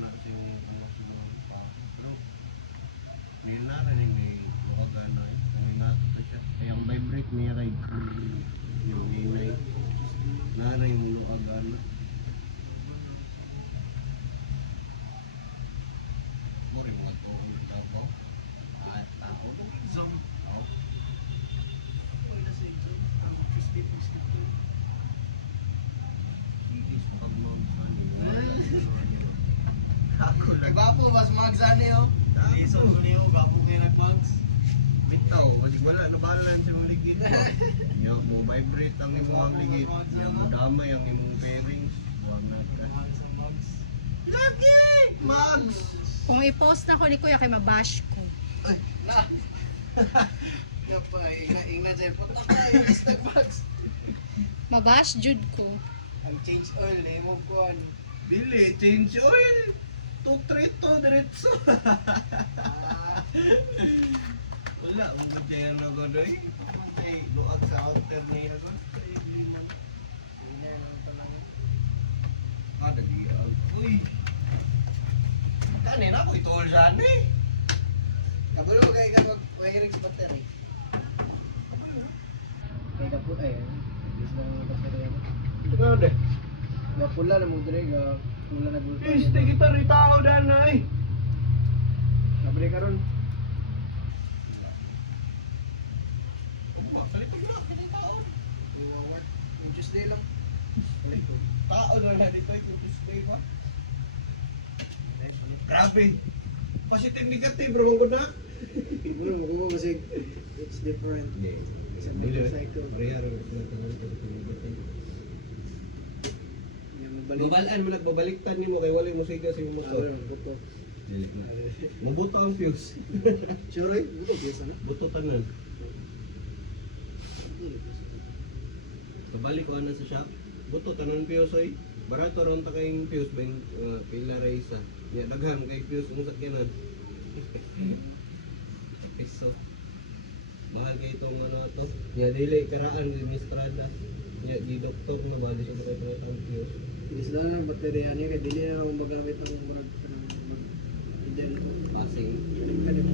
na sa yung pa. Pero nila na rin may luwagan na eh. Kung inato pa siya. Kaya ang vibrate niya kay yung inay. Naray mo luwagan na. Mori mo ito ang tao. At tao. Zoom. Oh. Oy, nasa exam. Crispy. Itis pag Ako lang. Gwapo, mas magsani oh. Lison ko niyo, gapo kayo nag-mags. Bitaw, kasi wala na bahala sa mga ligid. Yo, mo vibrate ang imong ligid. Yo, mo damay ang imong pairings. Huwag na ka. Mags. Lagi! Mags! Kung i-post na ko ni Kuya kay mabash ko. Ay, na! Yapa, ingna dyan. Punta ka, hashtag Mags. Mabash jud ko. Ang change oil, eh mo ko ano. Dili, change oil. Tukrito, diretso. Wala, ang batyayan na gano'n eh. Ay, luag sa outer niya gano'n. Ay, liman. Ingna naman talaga. Nagiag. Uy. Kanina ako ituol dyan eh. Kabalo kay ka mag-wiring sa battery. Kay ka po eh. Bis na yung battery ako. Ito nga deh. Pula na mo dire ga pula na bulto. Iste kita ritao dyan na eh. Kabri karon. Yung Tuesday lang. Tao na lang dito ito Tuesday pa. Grabe. Positive negative bro ko na. Siguro mo kasi it's different. Sa motorcycle. Yung mabalik. Babalaan mo nagbabaliktad nimo kay wala mo siga sa imong motor. Buto. Dili na. Mabuto ang fuse. Sure eh? Buto biasa na. Buto tanan. Pabalik ko na sa shop. Buto tanan fuse oy. Barato ron ta kayong fuse ben pila ra isa. Nya daghan kay fuse mo sakyanan. Piso. Mahal kay itong ano to. Nya dili karaan ni Mistrada. Nya di doktor na bali sa kay ang fuse. Inis lang ang baterya niya kaya dili na akong magamit ang marag idel ko. Passing. Kalim.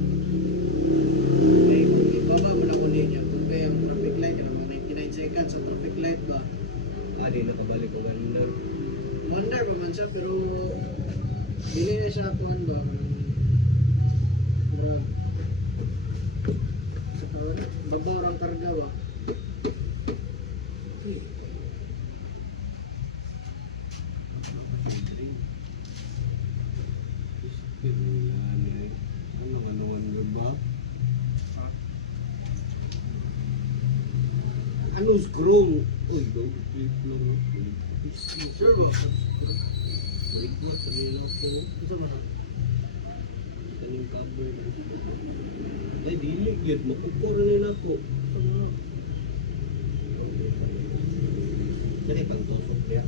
Kaya kung ibaba mo na ko niya, kung kaya ang traffic light, ka naman 99 seconds sa traffic light ba? Di nakabalik ko ganda. Wonder pa man siya, pero dili na siya kuhan ba? Sa tawag, babaw ang karga ba? Ano screw? Uy, don't flip lang. Sure ba? Balik mo sa nila ko. Isa man na? Kaning cover. Ay, dili yun. Mapagkura nila ko. Dali pang tusok niya.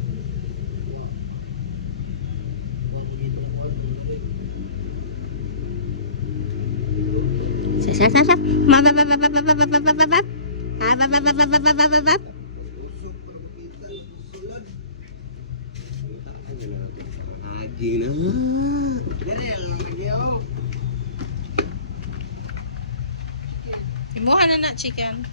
Sa. Mabababababababababab. Ababababababababab. Agi na. Dali lang nagyaw. Imuha na na chicken.